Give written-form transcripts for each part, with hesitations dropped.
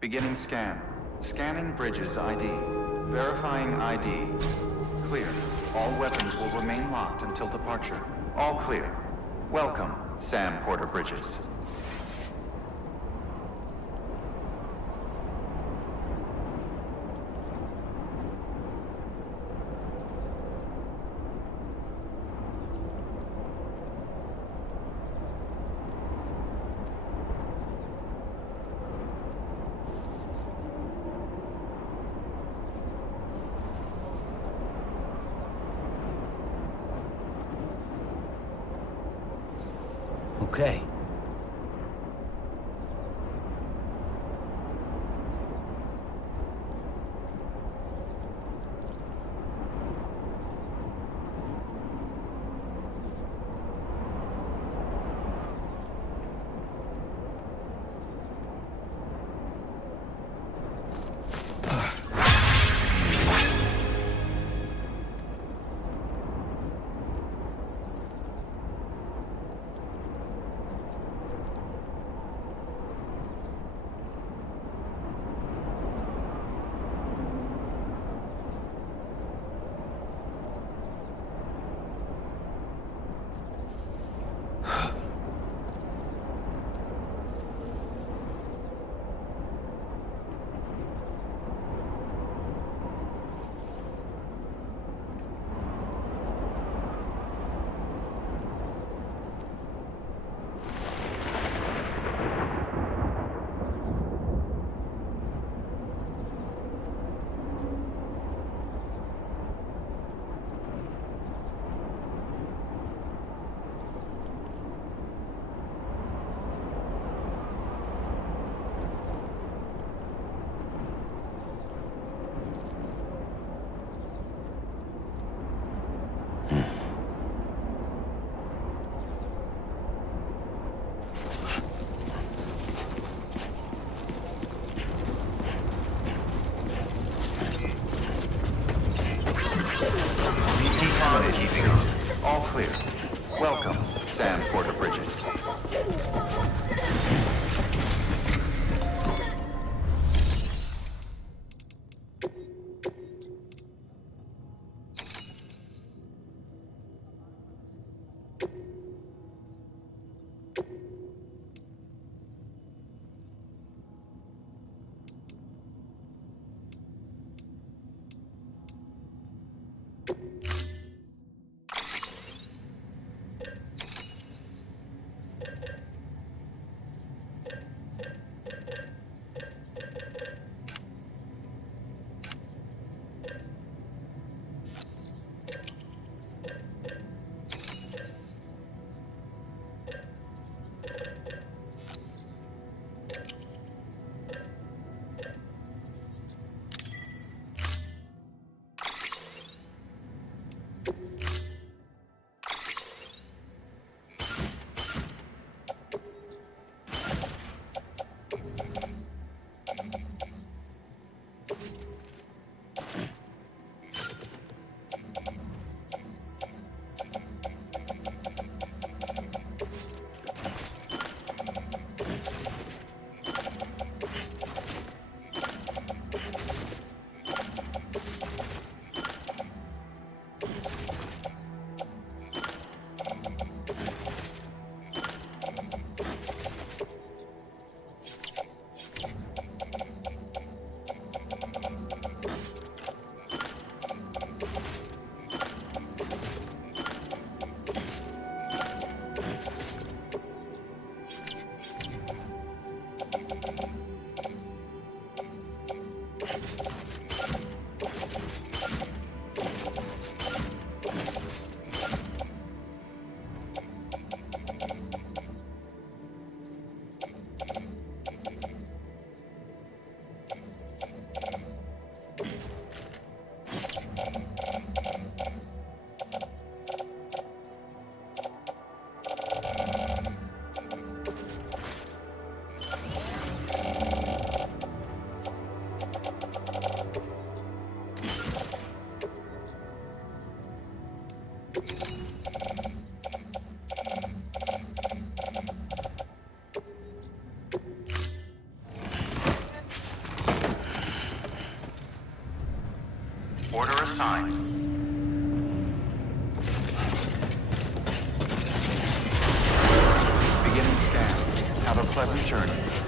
Beginning scan. Scanning bridges ID. Verifying ID. Clear. All weapons will remain locked until departure. All clear. Welcome, Sam Porter Bridges. Okay. All clear. Welcome, Sam Porter Bridges. Order assigned. Beginning scan. Have a pleasant journey.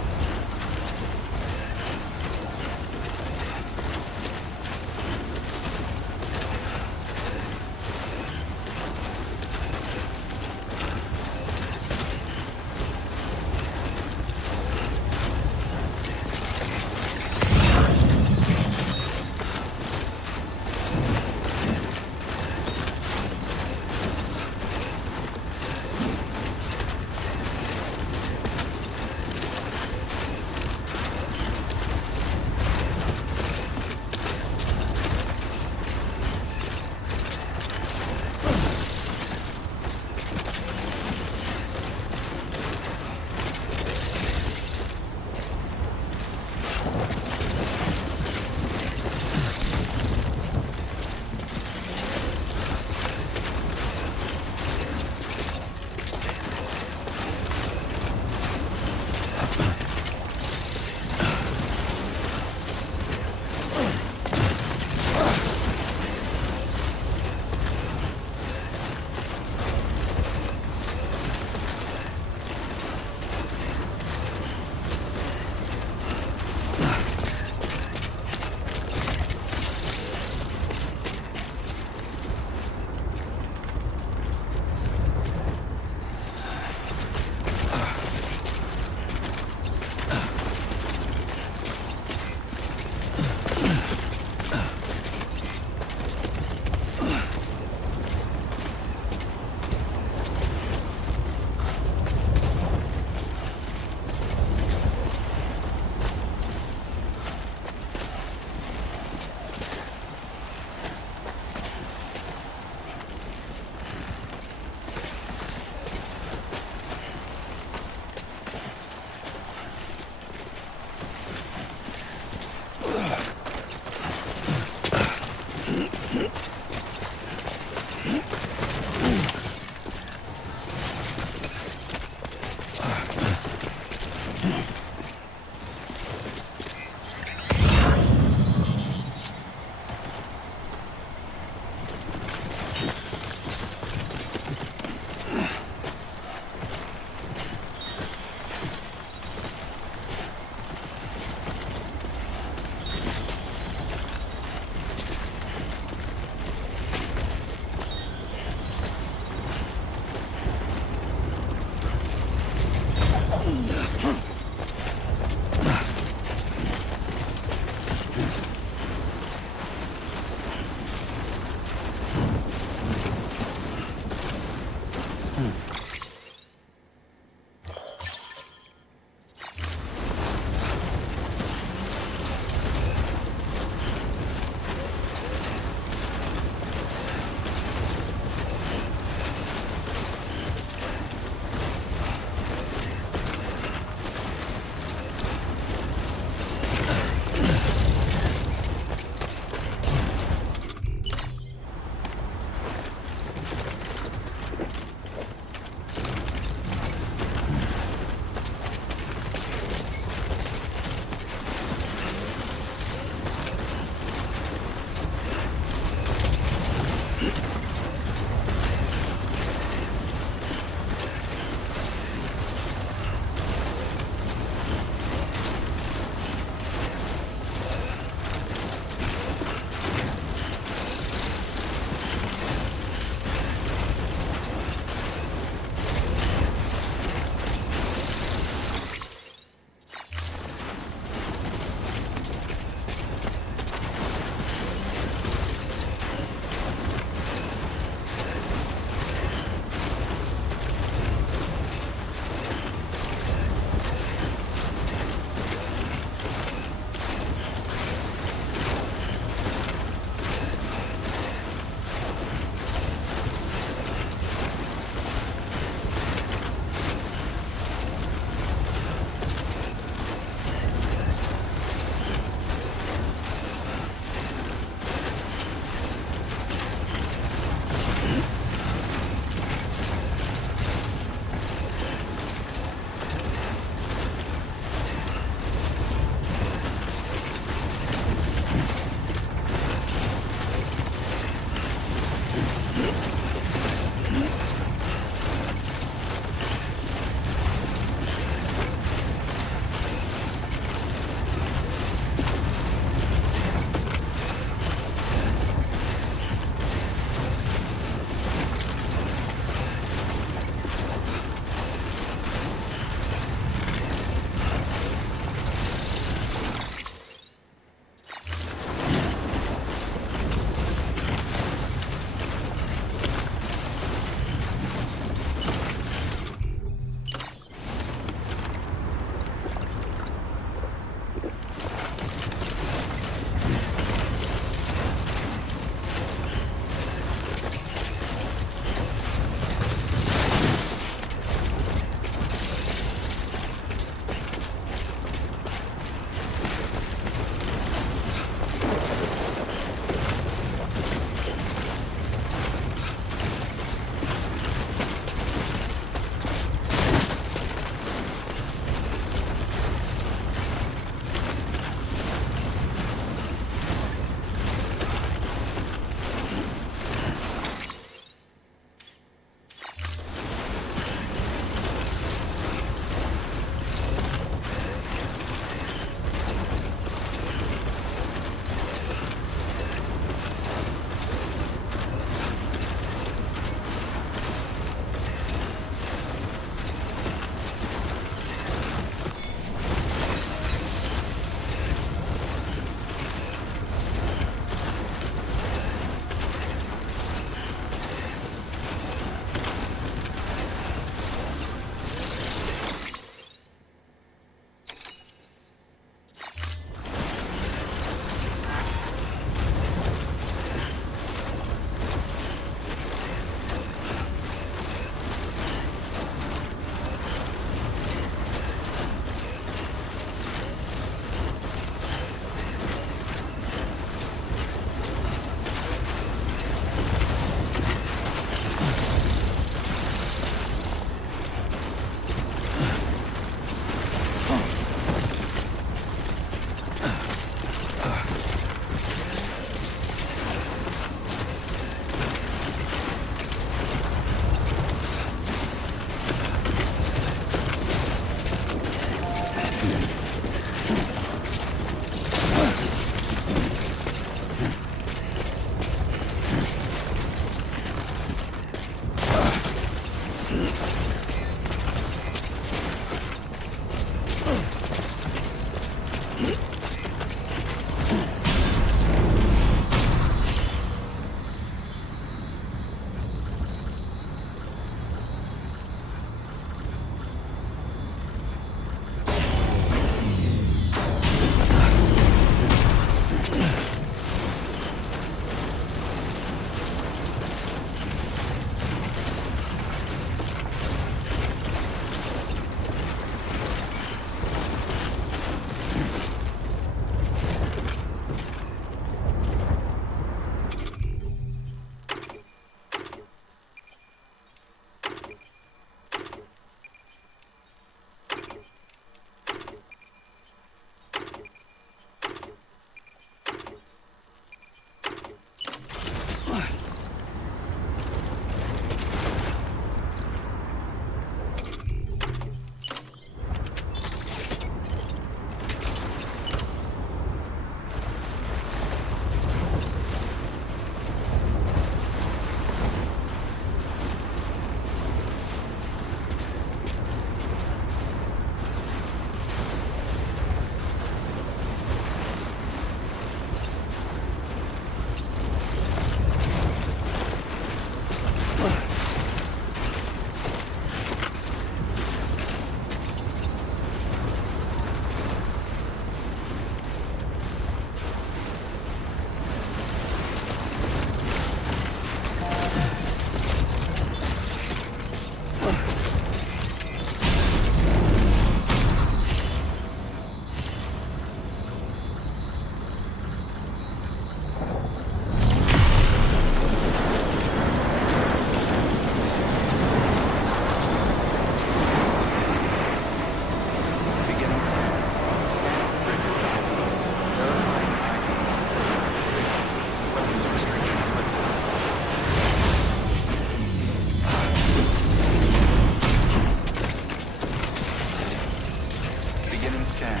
Scan.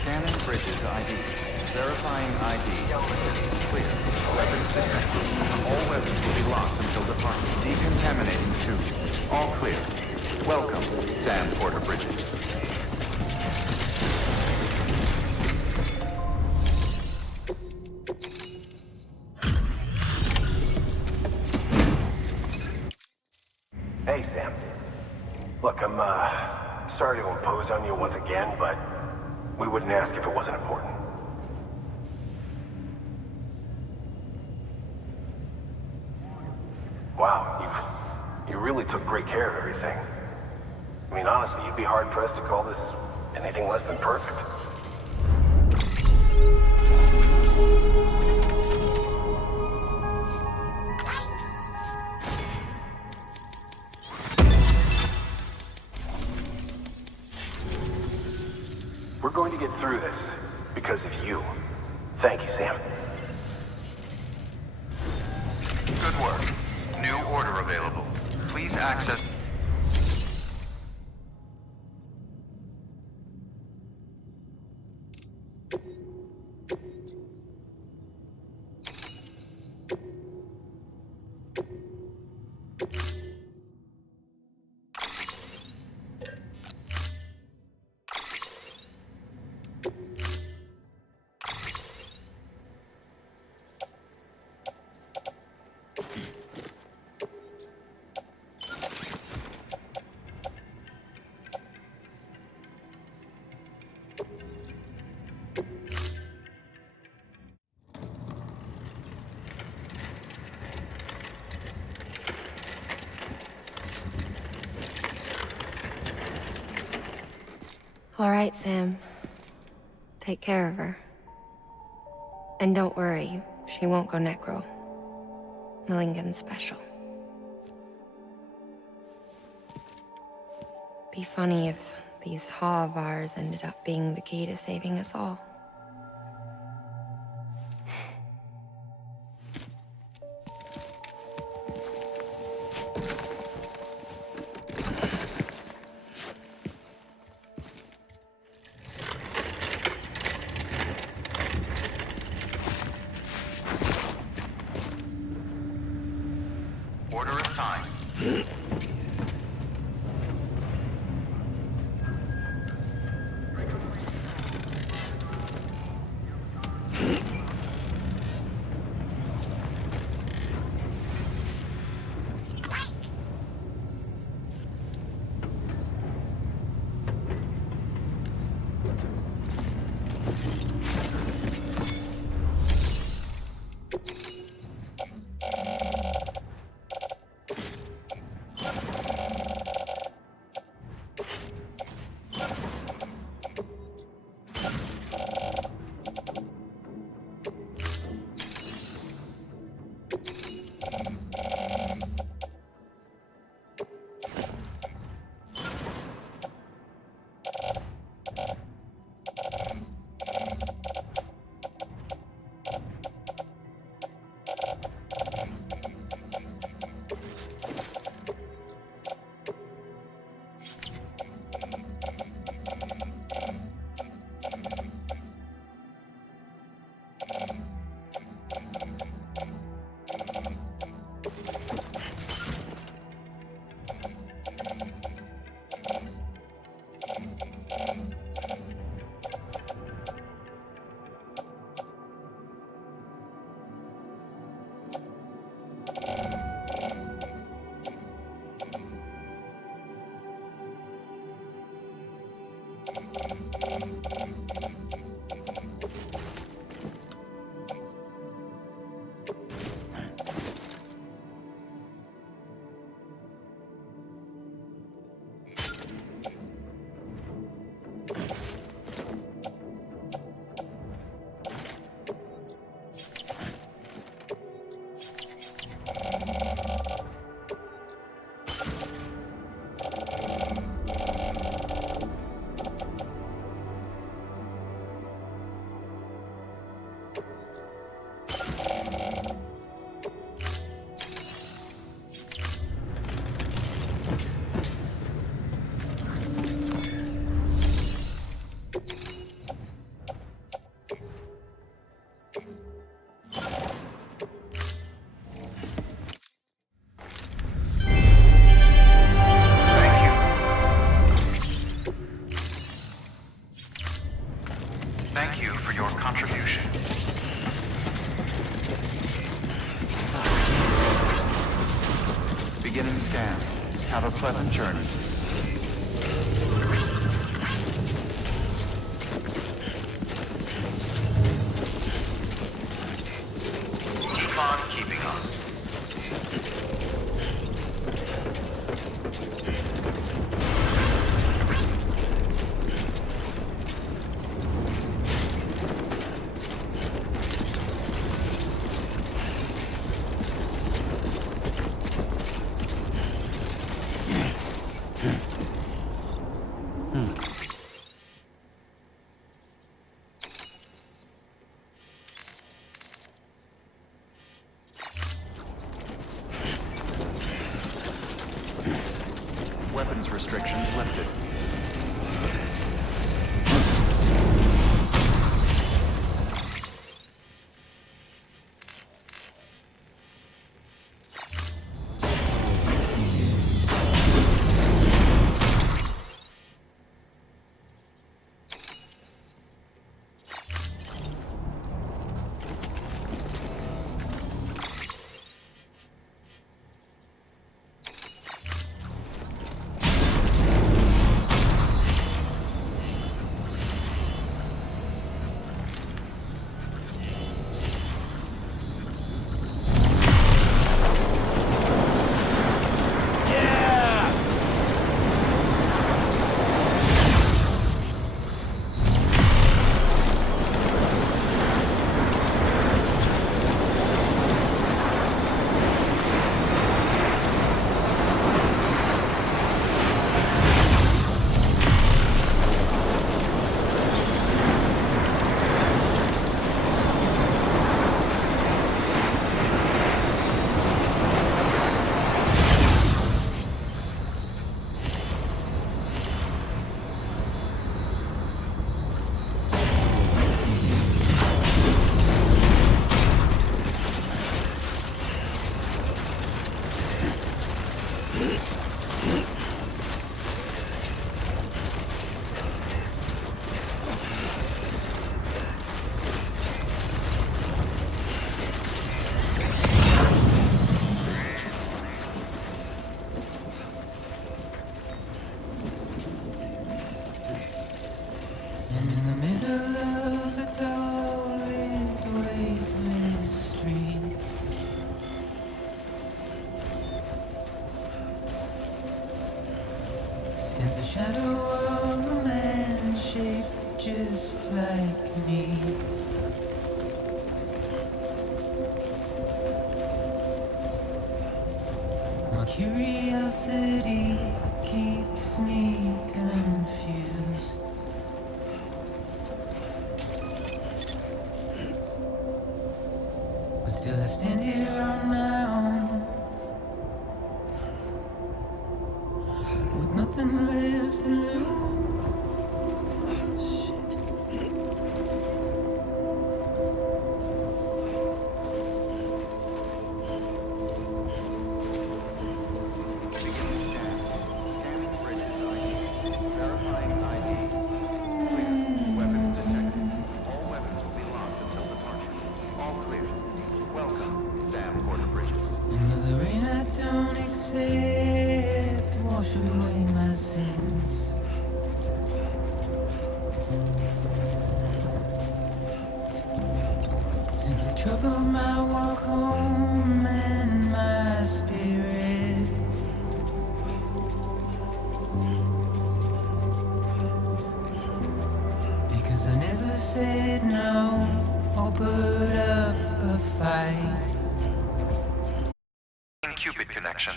Scanning bridges ID. Verifying ID. Clear. Weapons detected. All weapons will be locked until departure. Decontaminating soon. All clear. Welcome, Sam Porter Bridges. Hey, Sam. Look, I'm, sorry to impose on you once again, but we wouldn't ask if it wasn't important. Wow, you really took great care of everything. I mean, honestly, you'd be hard-pressed to call this anything less than perfect. We're going to get through this because of you. Thank you, Sam. Good work. New order available. Please access... All right, Sam. Take care of her. And don't worry, she won't go necro. Millingan's special. Be funny if these Ha of ours ended up being the key to saving us all. Order assigned. Thank you for your contribution. Beginning scan. Have a pleasant journey. Keep on keeping on. Weapons restrictions lifted. Stands a shadow of a man shaped just like me. My curiosity keeps me confused. But still I stand here on my own, with nothing left to lose. Beginning scan. Scanning bridges ID. Verifying ID. Clear. Weapons detected. All weapons will be locked until departure. All clear. Welcome, Sam Porter Bridges. Another rain I don't accept, wash away my sins. Simply trouble my walk home and my spirit. Because I never said no or put up a fight. Cupid connection.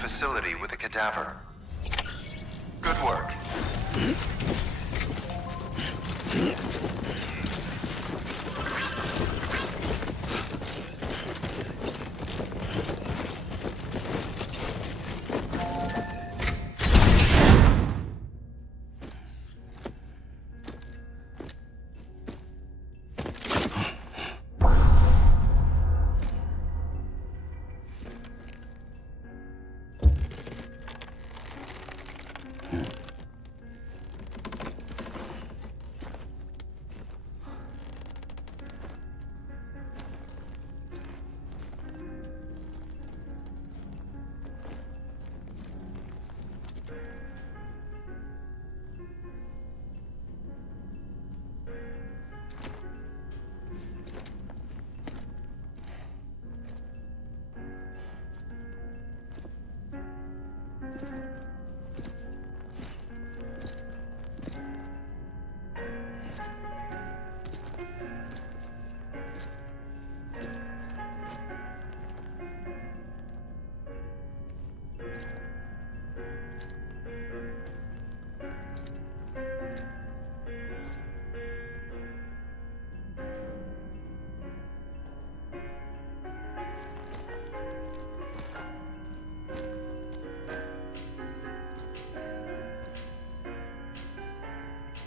facility with a cadaver. Good work.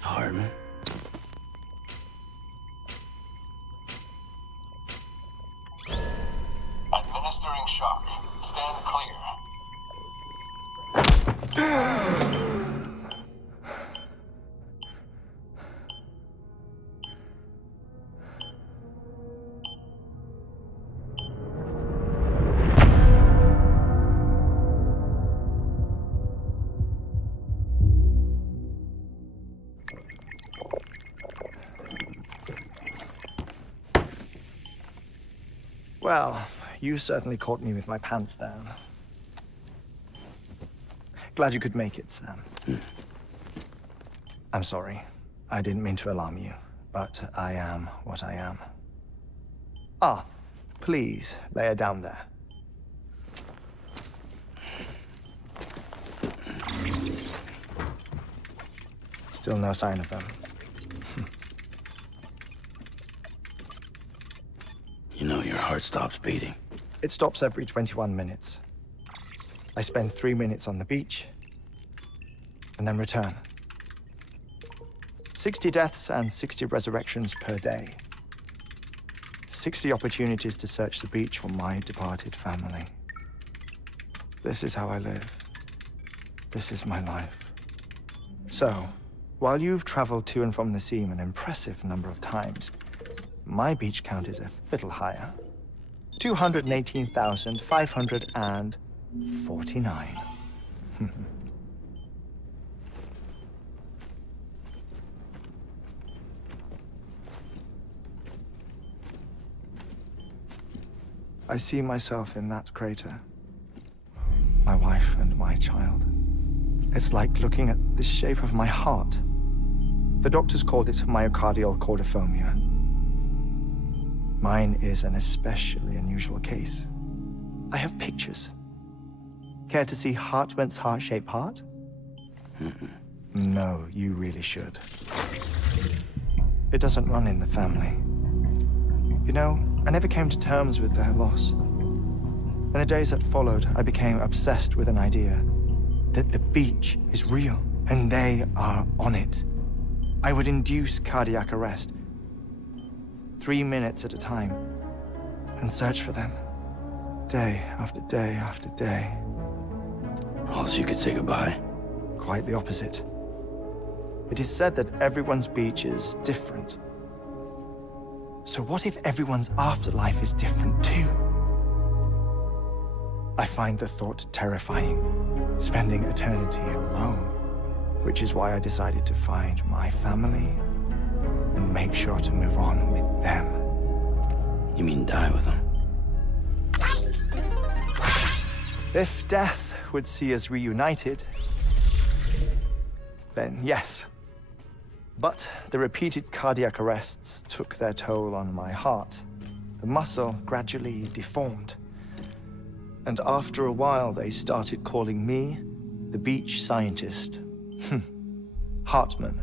Hardman. Administering shock. Stand clear. Well, you certainly caught me with my pants down. Glad you could make it, Sam. I'm sorry. I didn't mean to alarm you, but I am what I am. Ah, please, lay her down there. Still no sign of them. You know, your heart stops beating. It stops every 21 minutes. I spend 3 minutes on the beach, and then return. 60 deaths and 60 resurrections per day. 60 opportunities to search the beach for my departed family. This is how I live. This is my life. So, while you've traveled to and from the seam an impressive number of times, my beach count is a little higher. 218,549. I see myself in that crater. My wife and my child. It's like looking at the shape of my heart. The doctors called it myocardial cordiformia. Mine is an especially unusual case. I have pictures. Care to see Hartman's heart-shaped heart? No, you really should. It doesn't run in the family. You know, I never came to terms with their loss. In the days that followed, I became obsessed with an idea that the beach is real, and they are on it. I would induce cardiac arrest, 3 minutes at a time, and search for them, day after day after day. Also, you could say goodbye. Quite the opposite. It is said that everyone's beach is different. So what if everyone's afterlife is different too? I find the thought terrifying, spending eternity alone, which is why I decided to find my family and make sure to move on with them. You mean die with them? If death would see us reunited, then yes. But the repeated cardiac arrests took their toll on my heart. The muscle gradually deformed. And after a while, they started calling me the beach scientist. Hartman.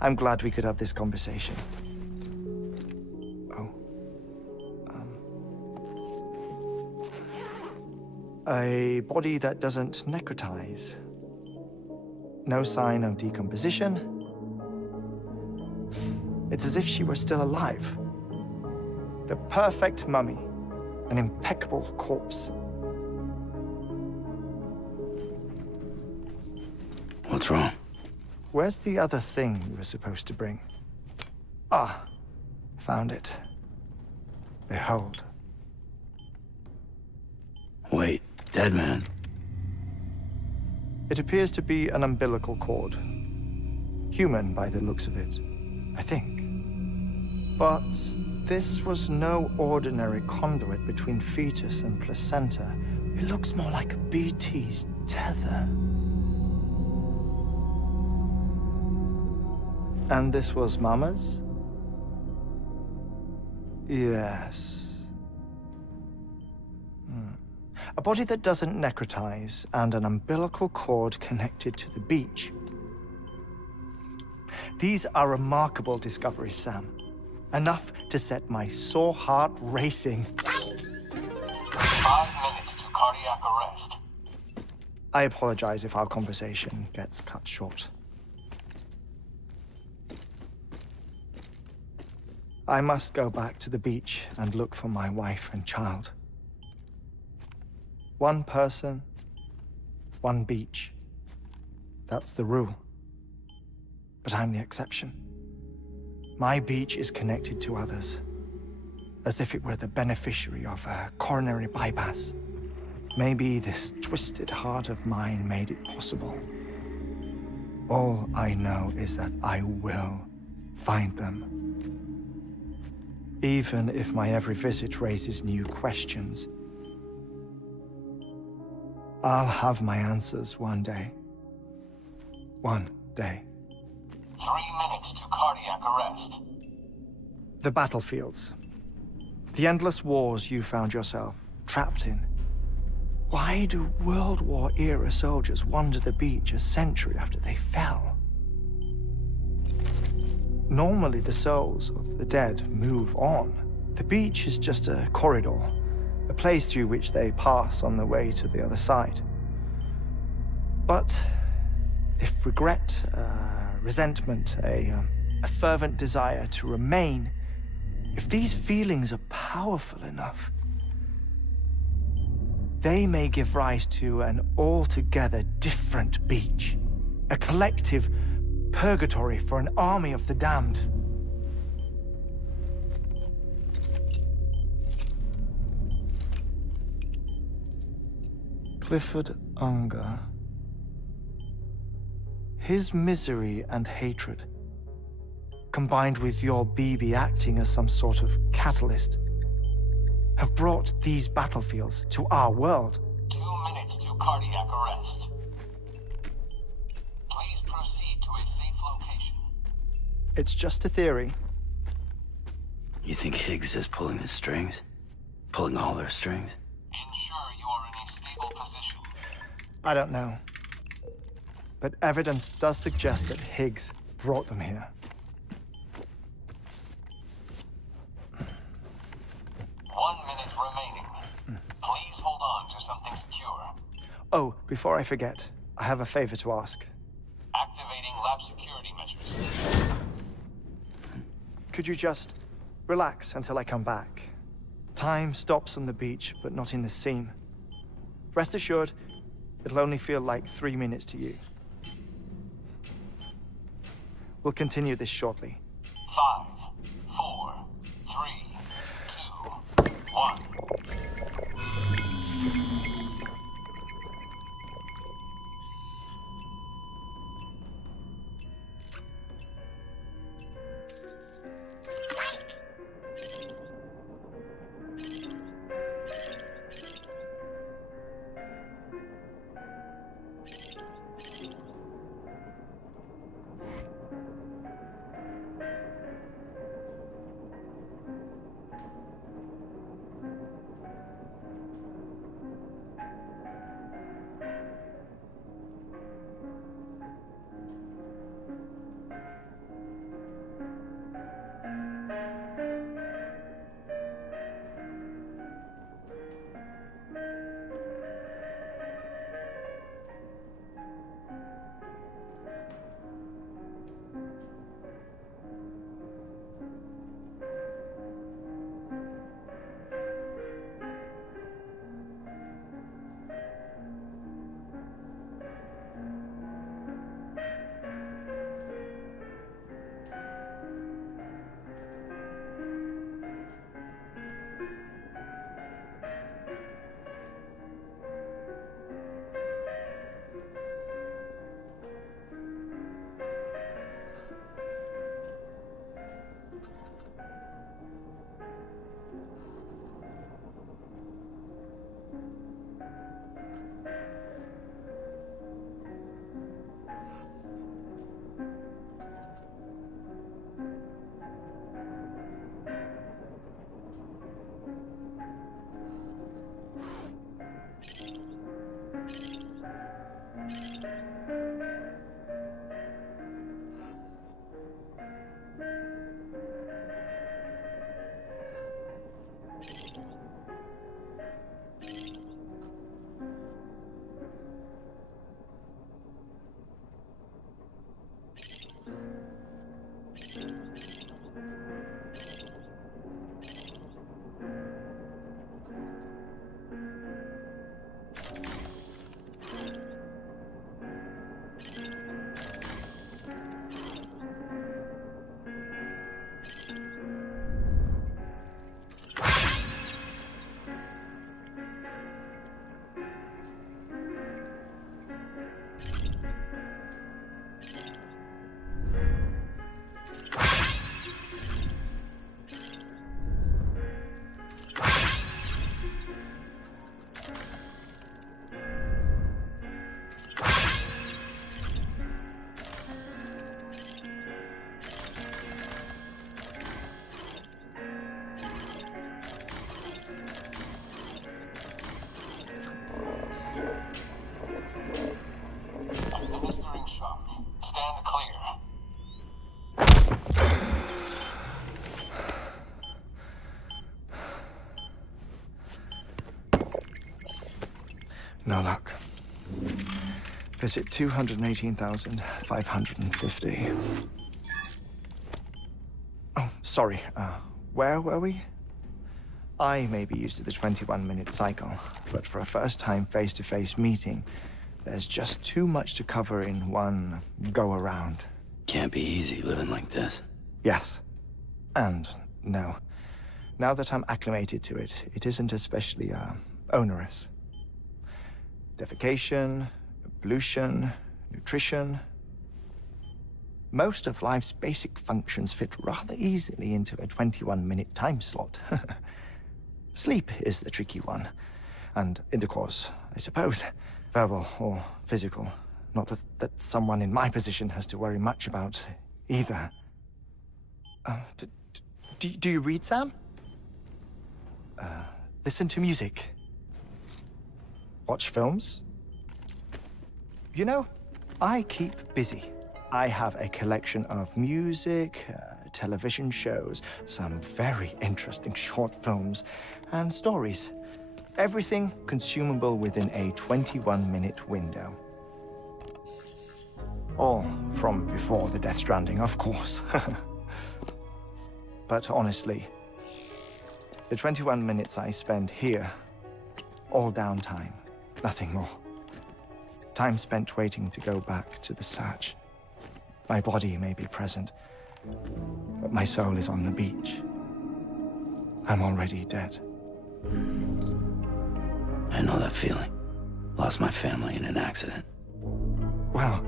I'm glad we could have this conversation. Oh. A body that doesn't necrotize. No sign of decomposition. It's as if she were still alive. The perfect mummy. An impeccable corpse. What's wrong? Where's the other thing you were supposed to bring? Ah, found it. Behold. Wait, dead man. It appears to be an umbilical cord. Human by the looks of it, I think. But this was no ordinary conduit between fetus and placenta. It looks more like a BT's tether. And this was Mama's? Yes. A body that doesn't necrotize and an umbilical cord connected to the beach. These are remarkable discoveries, Sam. Enough to set my sore heart racing. 5 minutes to cardiac arrest. I apologize if our conversation gets cut short. I must go back to the beach and look for my wife and child. One person, one beach. That's the rule. But I'm the exception. My beach is connected to others, as if it were the beneficiary of a coronary bypass. Maybe this twisted heart of mine made it possible. All I know is that I will find them. Even if my every visit raises new questions, I'll have my answers one day. One day. 3 minutes to cardiac arrest. The battlefields. The endless wars you found yourself trapped in. Why do World War-era soldiers wander the beach a century after they fell? Normally, the souls of the dead move on. The beach is just a corridor, a place through which they pass on the way to the other side. But if regret, resentment, a fervent desire to remain, if these feelings are powerful enough, they may give rise to an altogether different beach, a collective purgatory for an army of the damned. Clifford Unger. His misery and hatred, combined with your BB acting as some sort of catalyst, have brought these battlefields to our world. 2 minutes to cardiac arrest. Please proceed to a safe location. It's just a theory. You think Higgs is pulling the strings? Pulling all their strings? Ensure you are in a stable position. I don't know. But evidence does suggest that Higgs brought them here. 1 minute remaining. Please hold on to something secure. Oh, before I forget, I have a favor to ask. Activating lab security measures. Could you just relax until I come back? Time stops on the beach, but not in the scene. Rest assured, it'll only feel like 3 minutes to you. We'll continue this shortly. 5, 4, 3, 2, 1. No luck. Visit 218,550. Oh, sorry. Where were we? I may be used to the 21-minute cycle, but for a first-time face-to-face meeting, there's just too much to cover in one go-around. Can't be easy living like this. Yes. And no. Now that I'm acclimated to it, it isn't especially, onerous. Defecation, pollution, nutrition. Most of life's basic functions fit rather easily into a 21-minute time slot. Sleep is the tricky one. And intercourse, I suppose. Verbal or physical. Not that someone in my position has to worry much about either. Do you read, Sam? Listen to music. Watch films? You know, I keep busy. I have a collection of music, television shows, some very interesting short films, and stories. Everything consumable within a 21-minute window. All from before the Death Stranding, of course. But honestly, the 21 minutes I spend here, all downtime, nothing more. Time spent waiting to go back to the search. My body may be present, but my soul is on the beach. I'm already dead. I know that feeling. Lost my family in an accident. Well,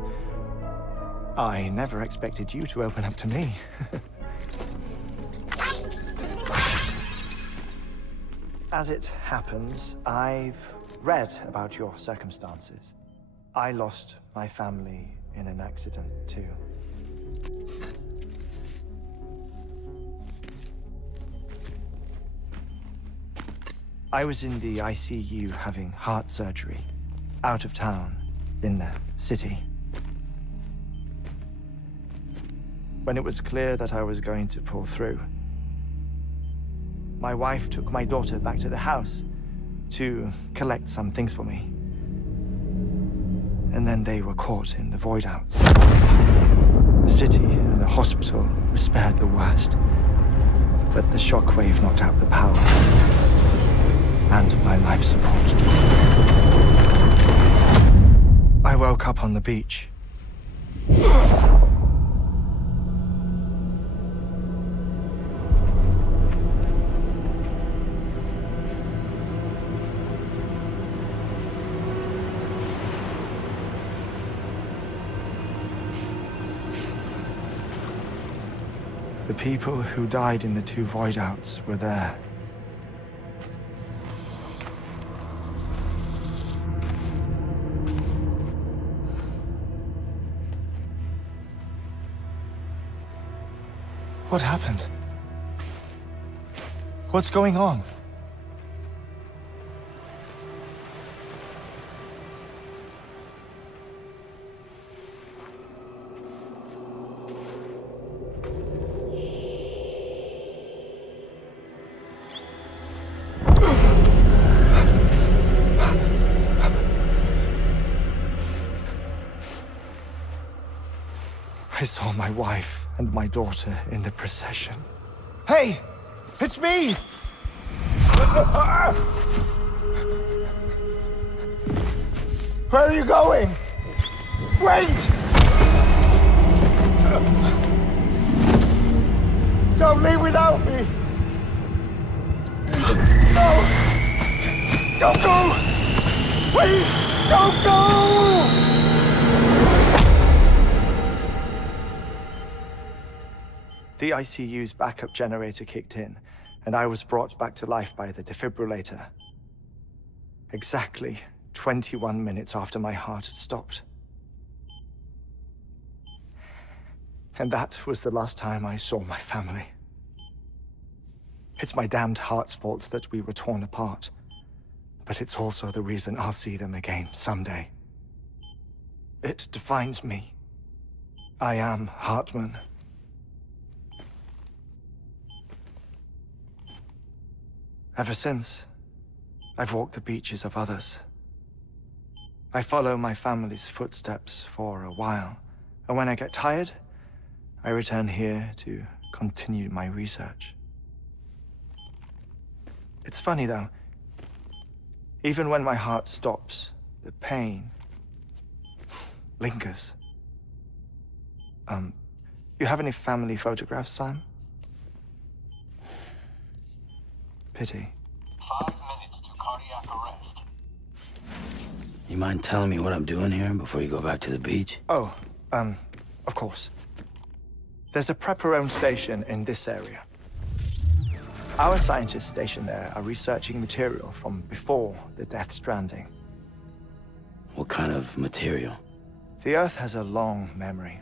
I never expected you to open up to me. As it happens, I've read about your circumstances. I lost my family in an accident, too. I was in the ICU having heart surgery, out of town, in the city. When it was clear that I was going to pull through, my wife took my daughter back to the house to collect some things for me. And then they were caught in the void outs. The city and the hospital were spared the worst, but the shockwave knocked out the power and my life support. I woke up on the beach. The people who died in the two void outs were there. What happened? What's going on? I saw my wife and my daughter in the procession. Hey! It's me! Where are you going? Wait! Don't leave without me! No! Don't go! Please, don't go! The ICU's backup generator kicked in, and I was brought back to life by the defibrillator. Exactly 21 minutes after my heart had stopped. And that was the last time I saw my family. It's my damned heart's fault that we were torn apart, but it's also the reason I'll see them again someday. It defines me. I am Hartman. Ever since, I've walked the beaches of others, I follow my family's footsteps for a while, and when I get tired, I return here to continue my research. It's funny though, even when my heart stops, the pain lingers. You have any family photographs, Sam? Pity. 5 minutes to cardiac arrest. You mind telling me what I'm doing here before you go back to the beach? Oh, of course. There's a Prepper-owned station in this area. Our scientists stationed there are researching material from before the Death Stranding. What kind of material? The Earth has a long memory.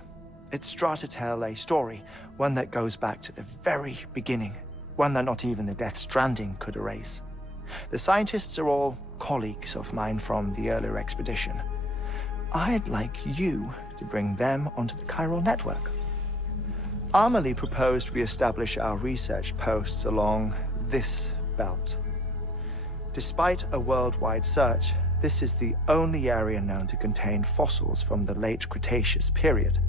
It's trying to tell a story, one that goes back to the very beginning, one that not even the Death Stranding could erase. The scientists are all colleagues of mine from the earlier expedition. I'd like you to bring them onto the chiral network. Amelie proposed we establish our research posts along this belt. Despite a worldwide search, this is the only area known to contain fossils from the late Cretaceous period,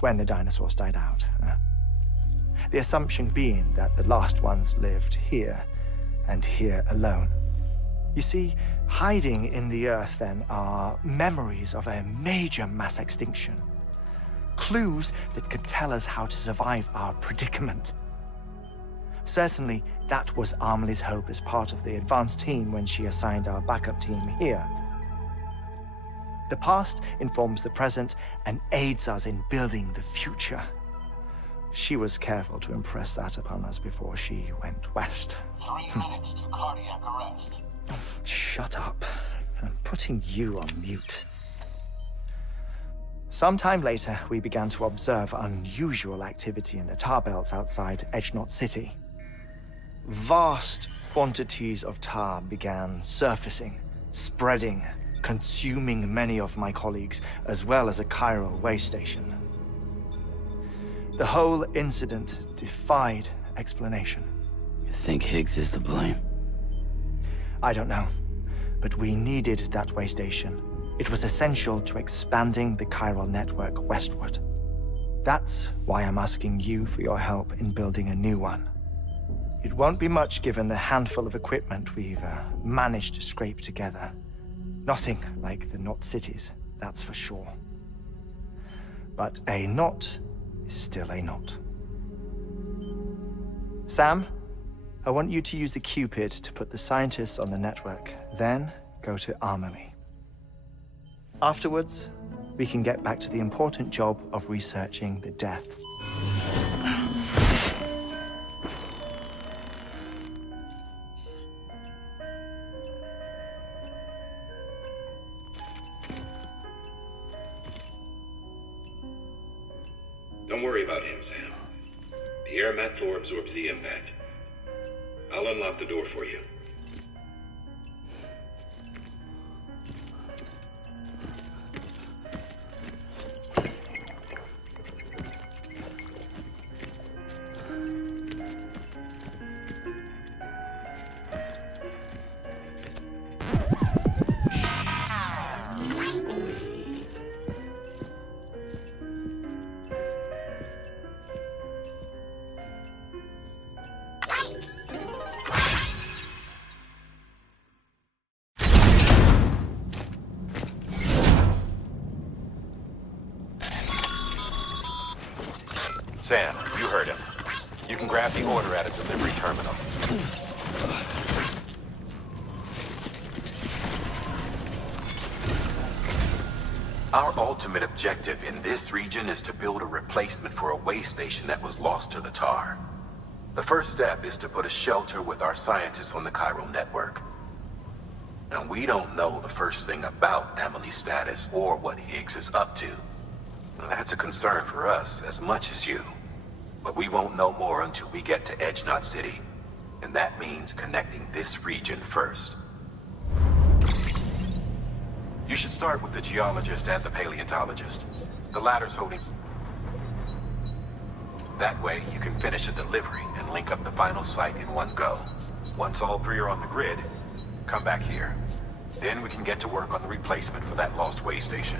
when the dinosaurs died out. The assumption being that the last ones lived here, and here alone. You see, hiding in the Earth then are memories of a major mass extinction. Clues that could tell us how to survive our predicament. Certainly, that was Amelie's hope as part of the advanced team when she assigned our backup team here. The past informs the present and aids us in building the future. She was careful to impress that upon us before she went west. 3 minutes to cardiac arrest. Shut up. I'm putting you on mute. Sometime later, we began to observe unusual activity in the tar belts outside Edgnot City. Vast quantities of tar began surfacing, spreading, consuming many of my colleagues, as well as a chiral way station. The whole incident defied explanation. You think Higgs is to blame? I don't know, but we needed that way station. It was essential to expanding the chiral network westward. That's why I'm asking you for your help in building a new one. It won't be much given the handful of equipment we've managed to scrape together. Nothing like the Knot cities, that's for sure. But a knot is still a knot. Sam, I want you to use the Cupid to put the scientists on the network, then go to Amelie. Afterwards, we can get back to the important job of researching the deaths. Don't worry about him, Sam. The air mat floor absorbs the impact. I'll unlock the door for you. Sam, you heard him. You can grab the order at a delivery terminal. Our ultimate objective in this region is to build a replacement for a way station that was lost to the tar. The first step is to put a shelter with our scientists on the chiral network. Now, we don't know the first thing about Amelie's status or what Higgs is up to. Now, that's a concern for us as much as you. But we won't know more until we get to Edgnot City. And that means connecting this region first. You should start with the geologist and the paleontologist. The latter's holding... That way, you can finish a delivery and link up the final site in one go. Once all three are on the grid, come back here. Then we can get to work on the replacement for that lost way station.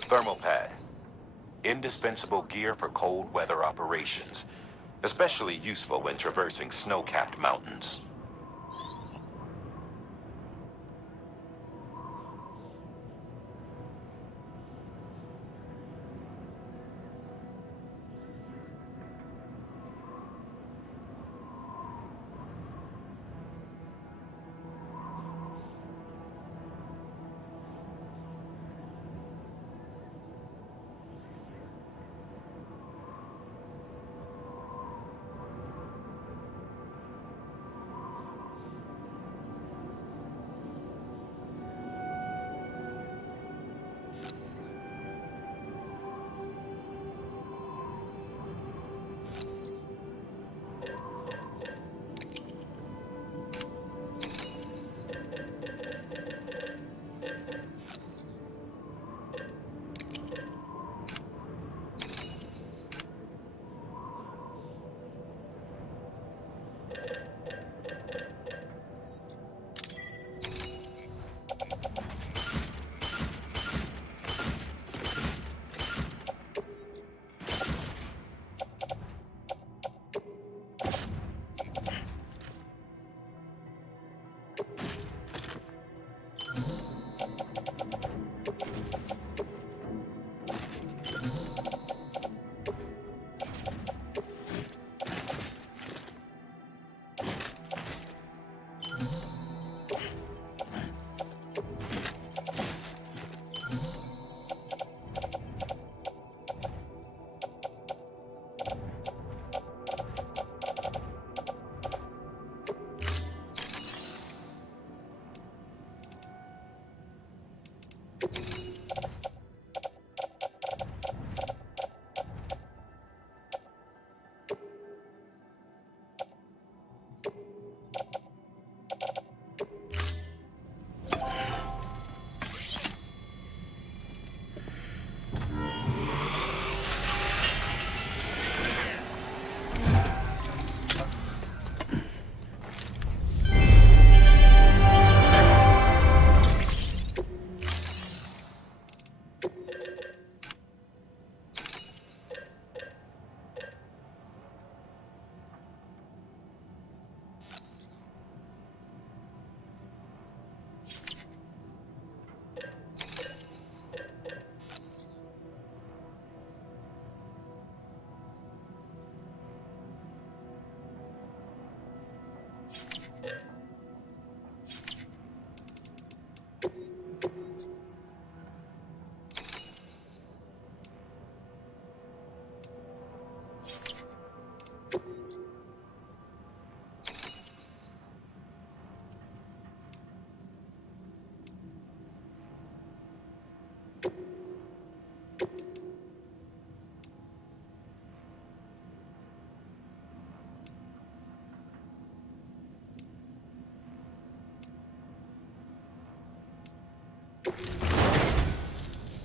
Thermal pad. Indispensable gear for cold weather operations. Especially useful when traversing snow-capped mountains.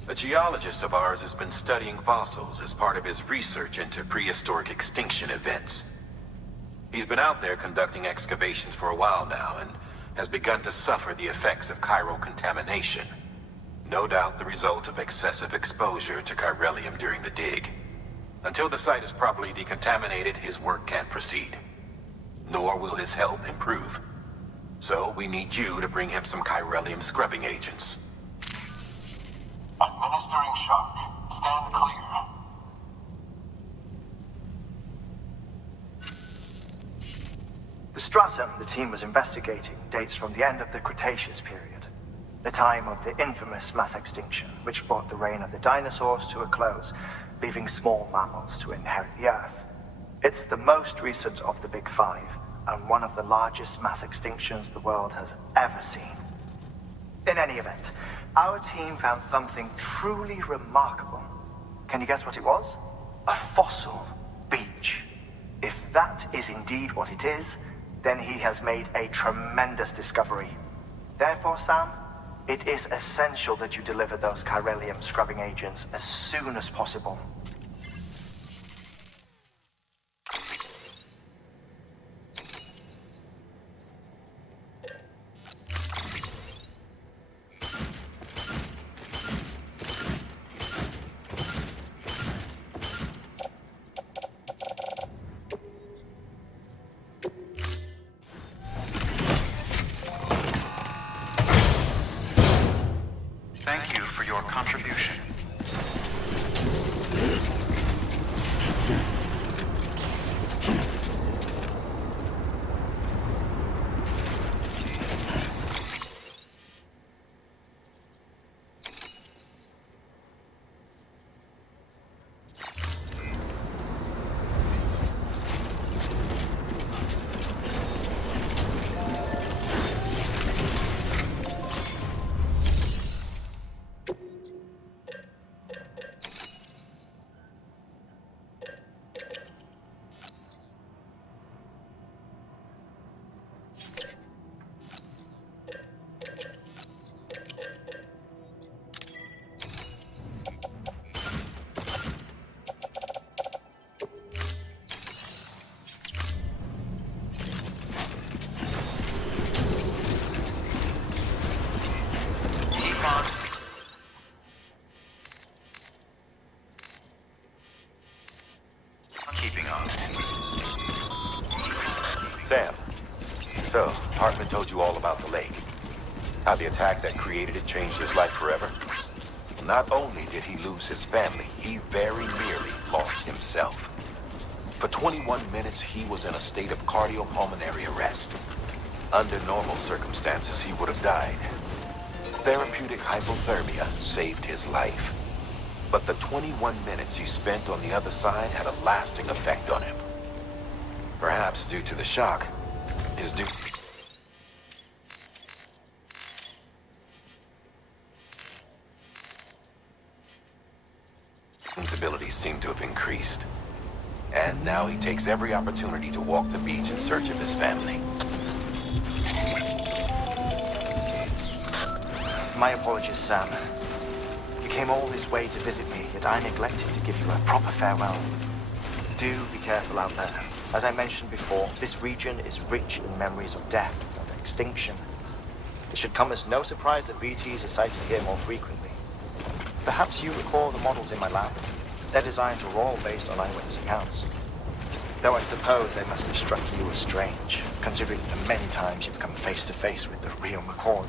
A geologist of ours has been studying fossils as part of his research into prehistoric extinction events. He's been out there conducting excavations for a while now and has begun to suffer the effects of chiral contamination. No doubt the result of excessive exposure to chiralium during the dig. Until the site is properly decontaminated, his work can't proceed. Nor will his health improve. So we need you to bring him some chiralium scrubbing agents. Administering shock. Stand clear. The stratum the team was investigating dates from the end of the Cretaceous period, the time of the infamous mass extinction, which brought the reign of the dinosaurs to a close, leaving small mammals to inherit the Earth. It's the most recent of the Big Five, and one of the largest mass extinctions the world has ever seen. In any event, our team found something truly remarkable. Can you guess what it was? A fossil beach. If that is indeed what it is, then he has made a tremendous discovery. Therefore, Sam, it is essential that you deliver those chiralium scrubbing agents as soon as possible. contribution. Keeping on. Sam, so Hartman told you all about the lake. How the attack that created it changed his life forever? Not only did he lose his family, he very nearly lost himself. For 21 minutes, he was in a state of cardiopulmonary arrest. Under normal circumstances, he would have died. Therapeutic hypothermia saved his life. But the 21 minutes he spent on the other side had a lasting effect on him. Perhaps due to the shock, his abilities seem to have increased. And now he takes every opportunity to walk the beach in search of his family. My apologies, Sam. You came all this way to visit me, yet I neglected to give you a proper farewell. Do be careful out there. As I mentioned before, this region is rich in memories of death and extinction. It should come as no surprise that BTs are sighted here more frequently. Perhaps you recall the models in my lab. Their designs were all based on eyewitness accounts. Though I suppose they must have struck you as strange, considering the many times you've come face to face with the real McCoy.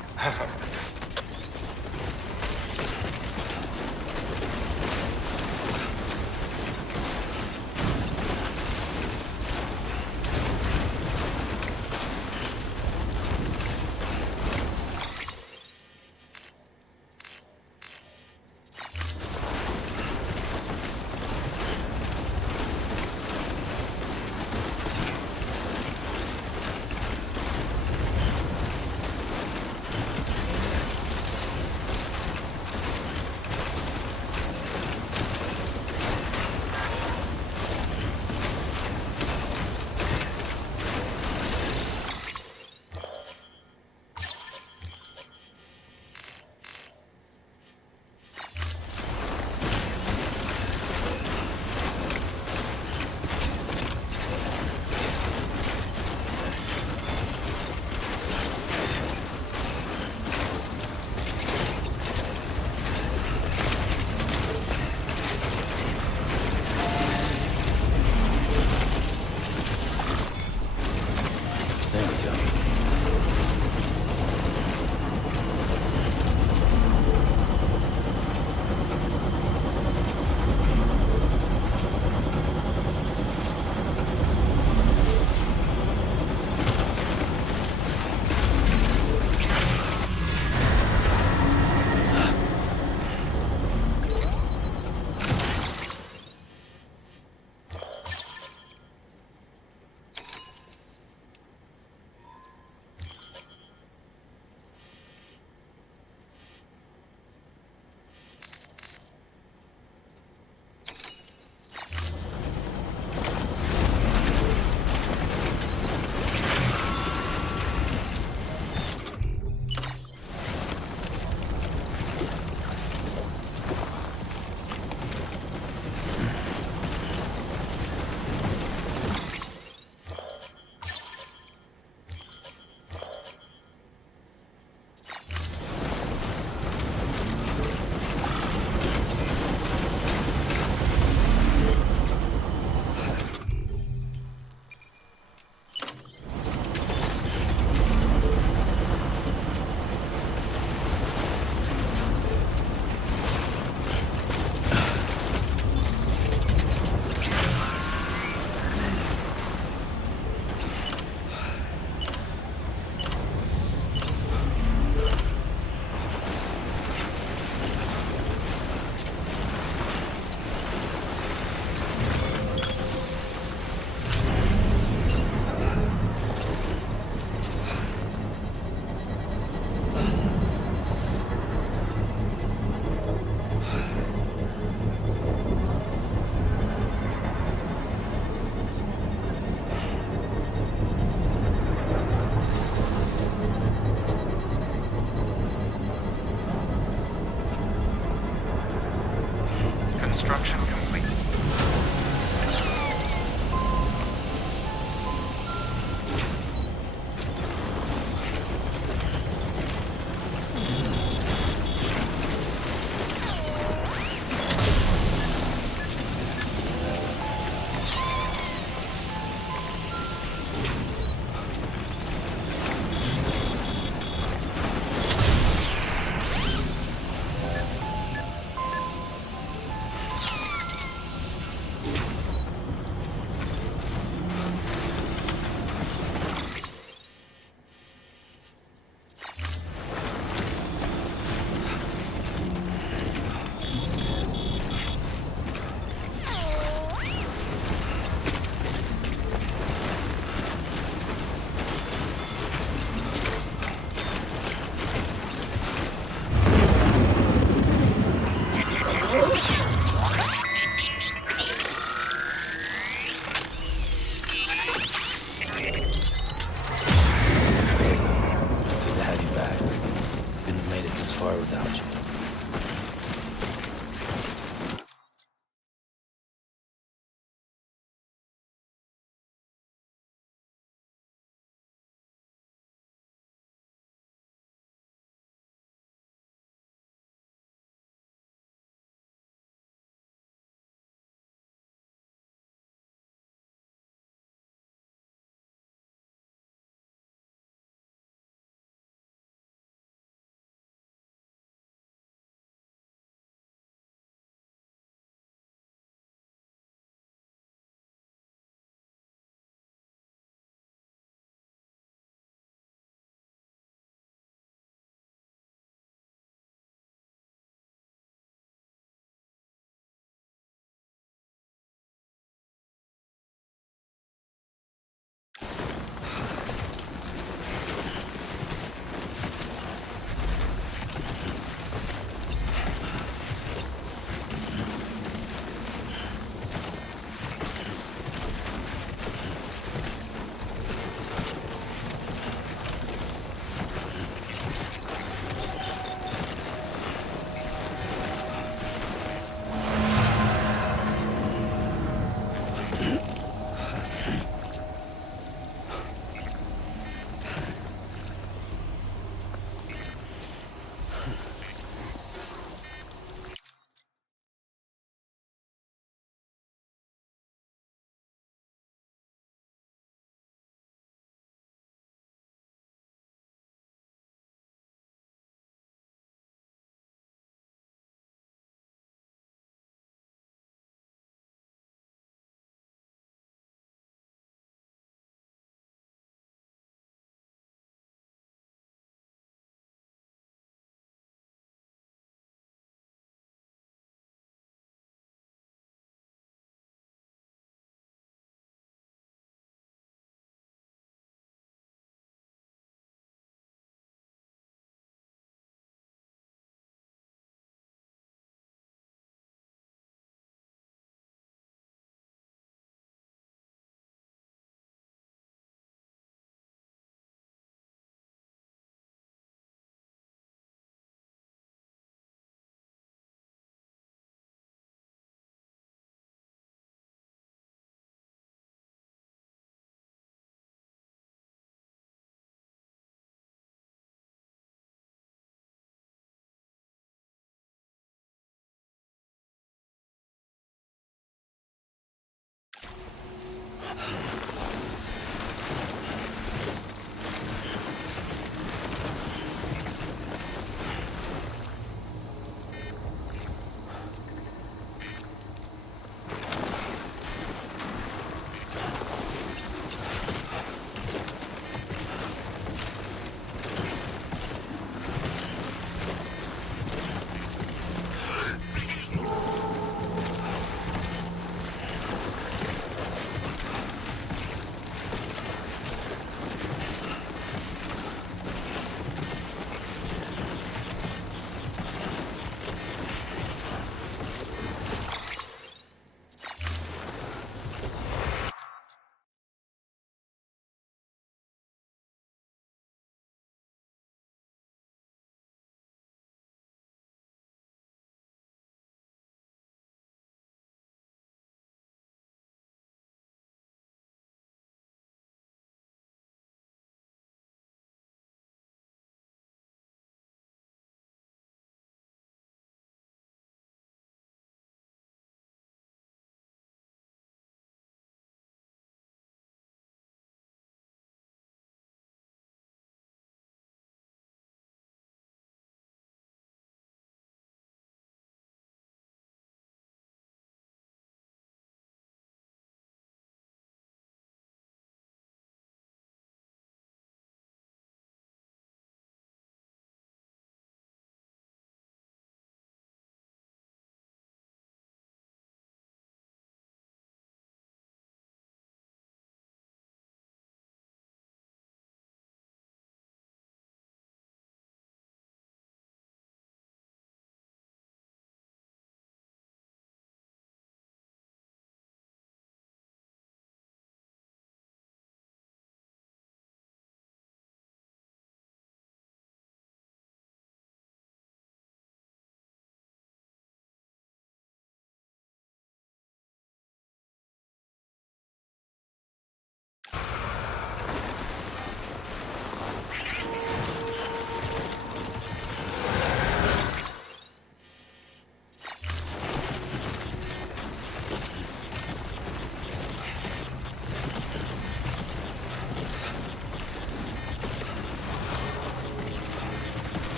Construction complete.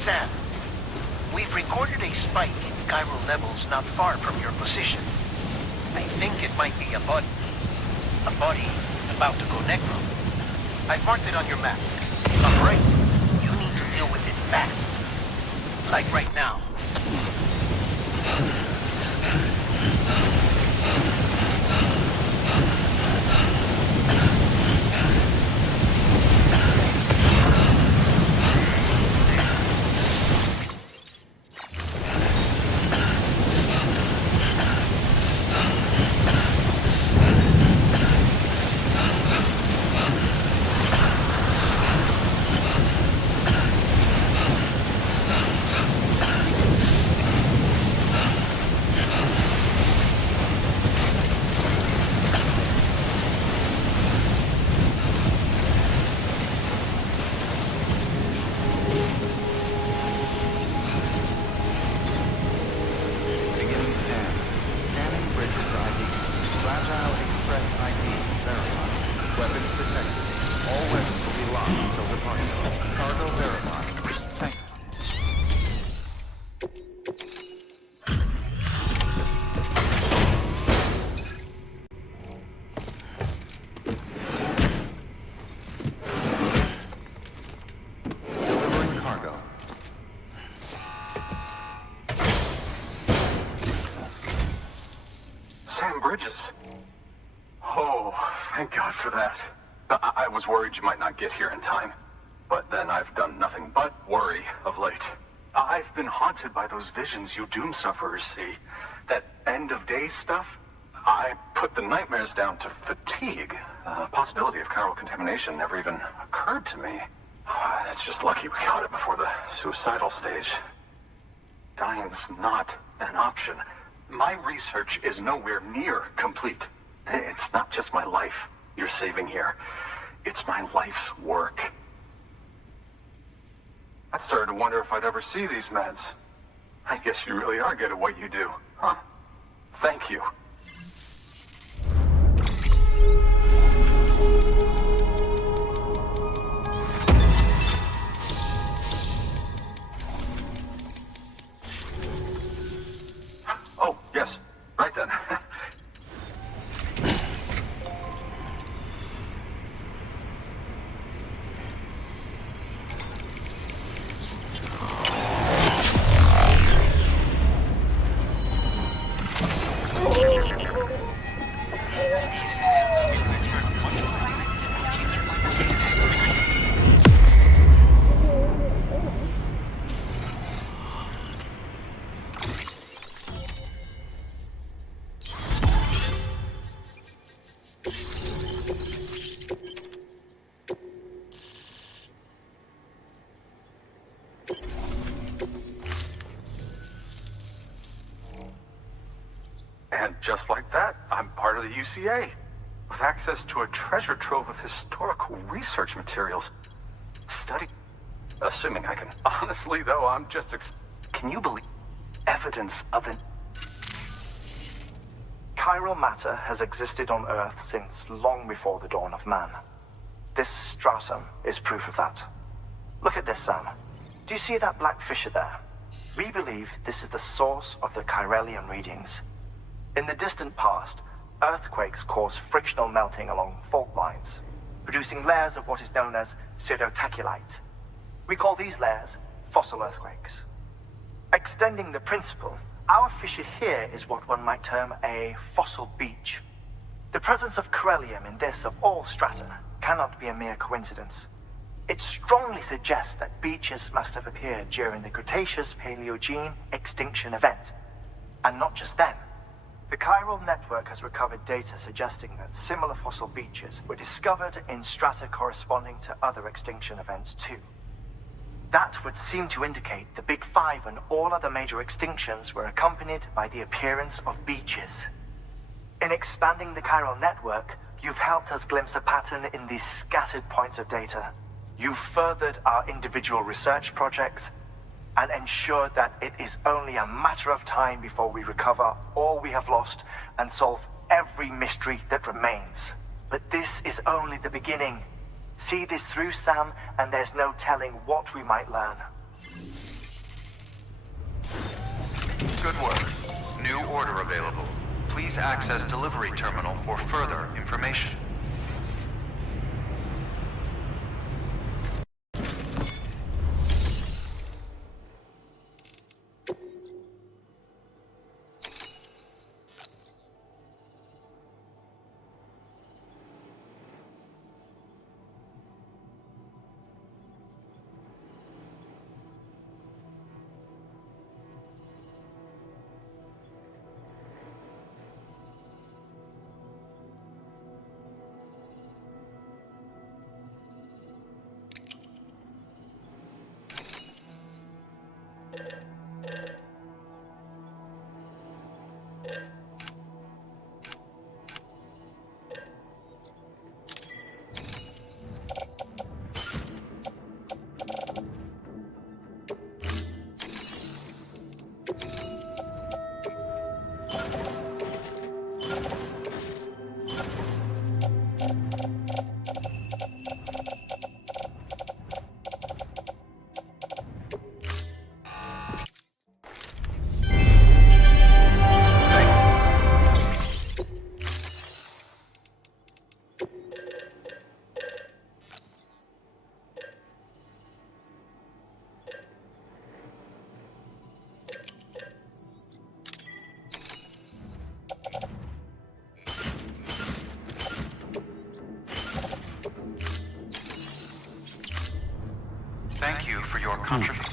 Sam, we've recorded a spike in chiral levels not far from your position. I think it might be a body. A body about to go necro. I've marked it on your map. All right, you need to deal with it fast. Like right now. Beginning scan. Scanning bridges ID. Fragile Express ID verified. Weapons detected. All weapons will be locked until departure. Cargo verified. Thank you. Delivering cargo. Sam Bridges. Oh, thank God for that. I was worried you might not get here in time. But then I've done nothing but worry of late. I've been haunted by those visions you Doom sufferers see. That end of days stuff. I put the nightmares down to fatigue. The possibility of chiral contamination never even occurred to me. It's just lucky we caught it before the suicidal stage. Dying's not an option. My research is nowhere near complete. It's not just my life you're saving here. It's my life's work. I started to wonder if I'd ever see these meds. I guess you really are good at what you do, huh? Thank you. Oh, yes. Right then. And just like that, I'm part of the UCA, with access to a treasure trove of historical research materials. Study... Assuming I can... Honestly, though, I'm just... Can you believe... Evidence of an... Chiral matter has existed on Earth since long before the dawn of man. This stratum is proof of that. Look at this, Sam. Do you see that black fissure there? We believe this is the source of the Chiralian readings. In the distant past, earthquakes cause frictional melting along fault lines, producing layers of what is known as pseudotachylite. We call these layers fossil earthquakes. Extending the principle, our fissure here is what one might term a fossil beach. The presence of Corellium in this of all strata cannot be a mere coincidence. It strongly suggests that beaches must have appeared during the Cretaceous-Paleogene extinction event. And not just then. The chiral network has recovered data suggesting that similar fossil beaches were discovered in strata corresponding to other extinction events too. That would seem to indicate the Big Five and all other major extinctions were accompanied by the appearance of beaches. In expanding the chiral network, you've helped us glimpse a pattern in these scattered points of data. You've furthered our individual research projects and ensured that it is only a matter of time before we recover all we have lost and solve every mystery that remains. But this is only the beginning. See this through, Sam, and there's no telling what we might learn. Good work. New order available. Please access delivery terminal for further information. Thank you for your contribution.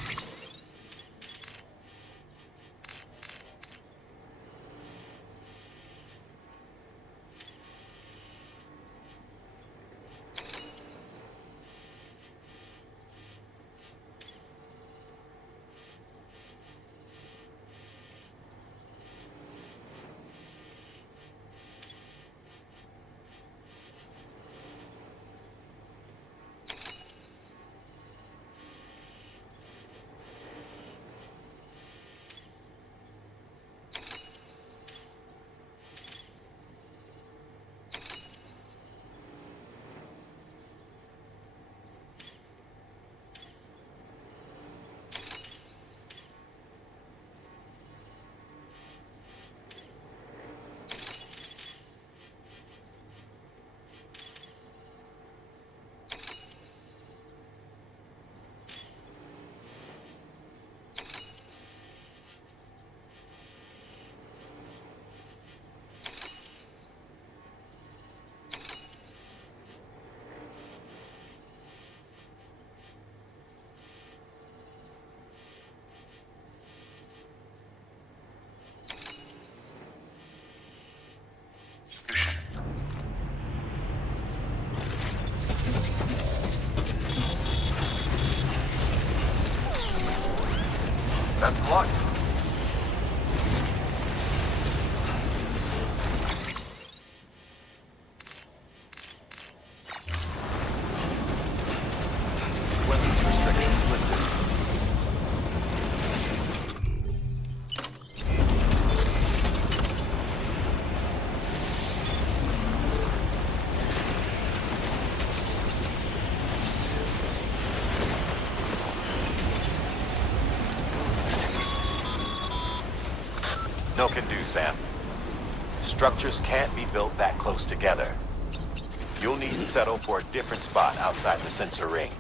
That's blocked. Weapons restrictions lifted. No can do, Sam. Structures can't be built that close together. You'll need to settle for a different spot outside the sensor ring.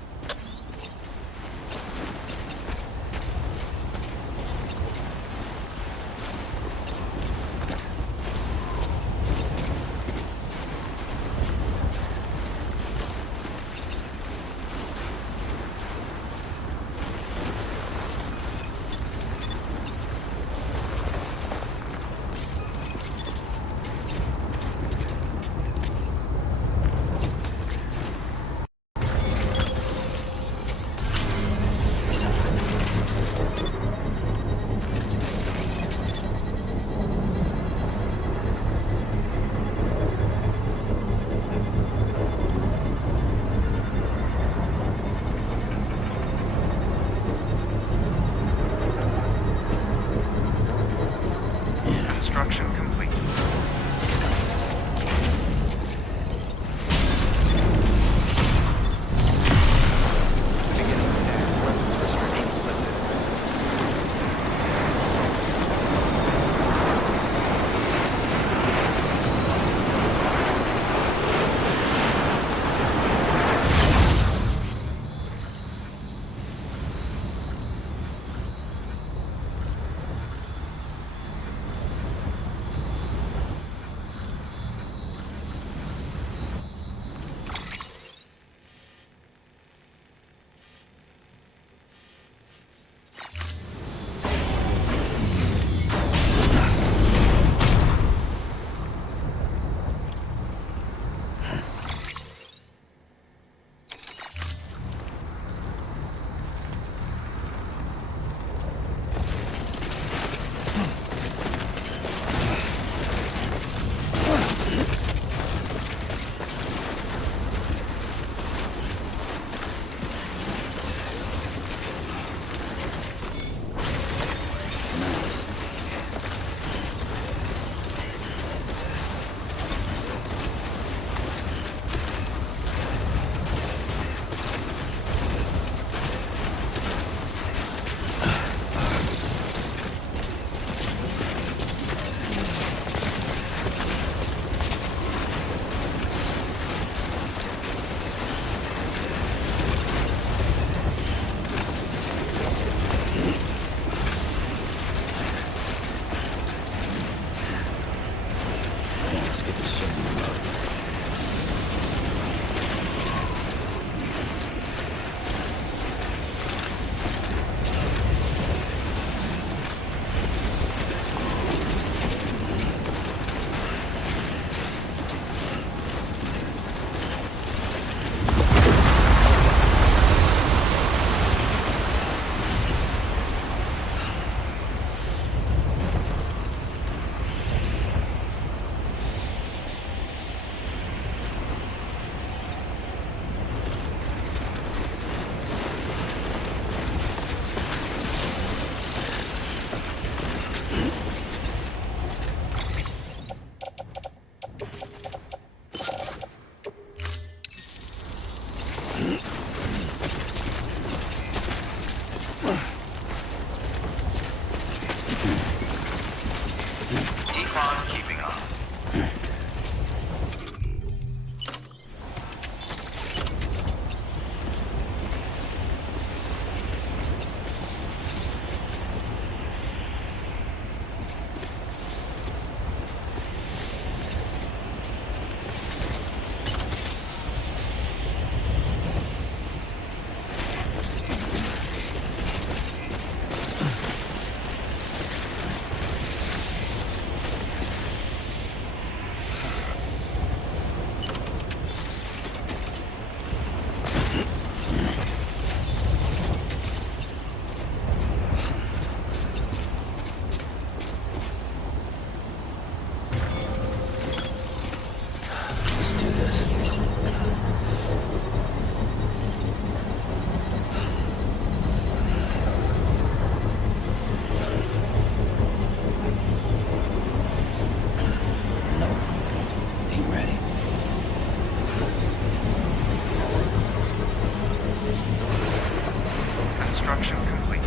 Construction complete.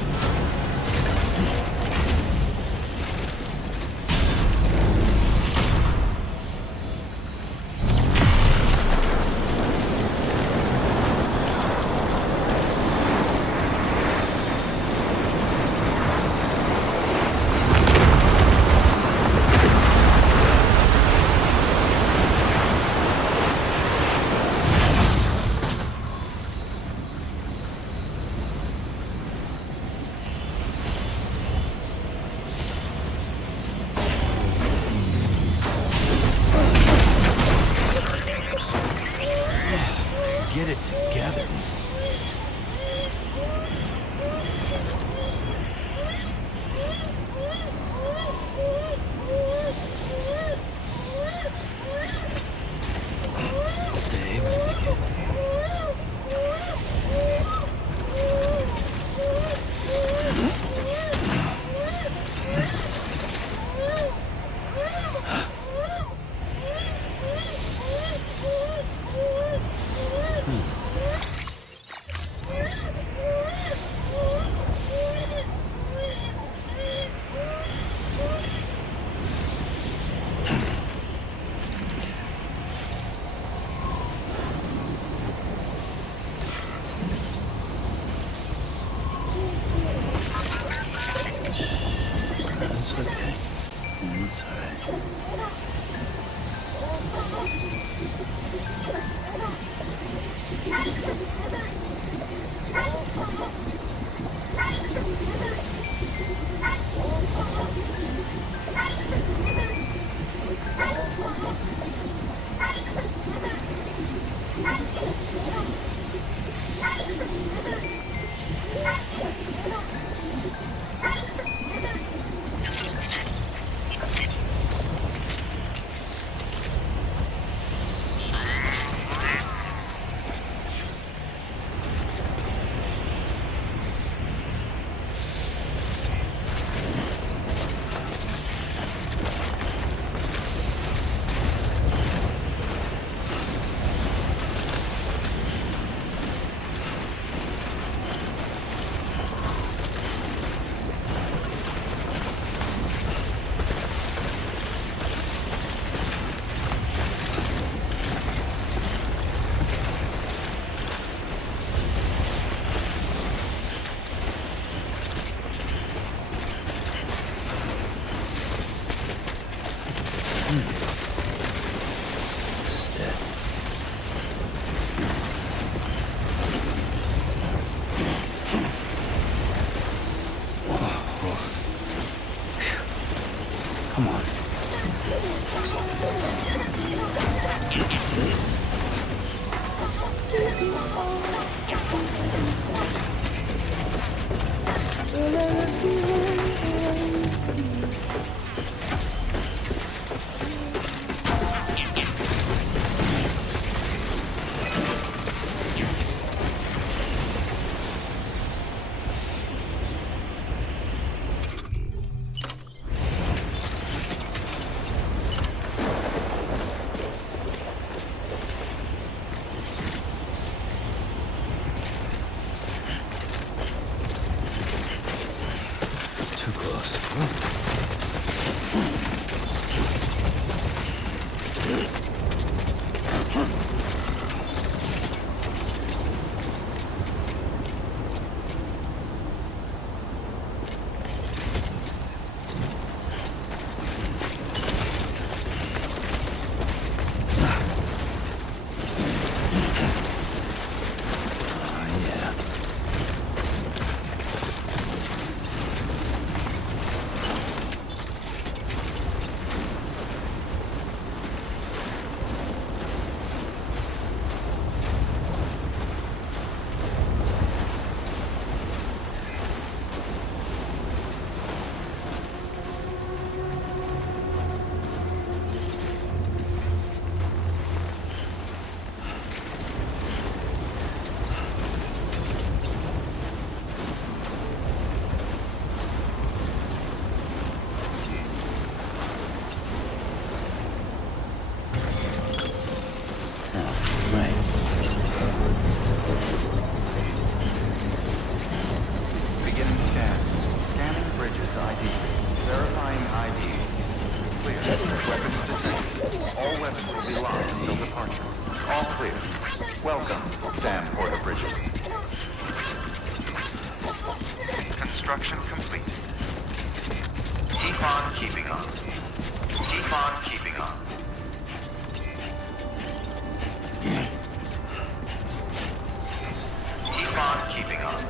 Get it together. Stay with the kid. It's okay. It's alright. Come on. Too close. Construction complete. Keep on keeping on. Keep on keeping on. Keep on keeping on.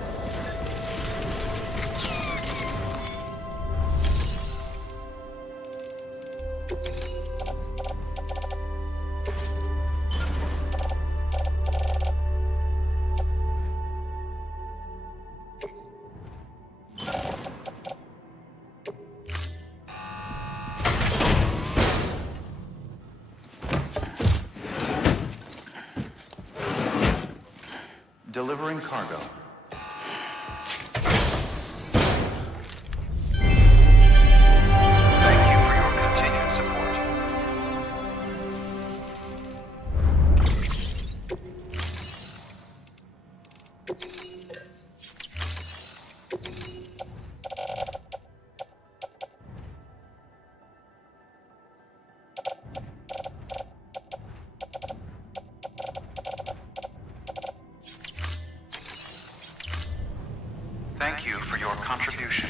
Delivering cargo. Thank you for your continued support. Thank you for your contribution.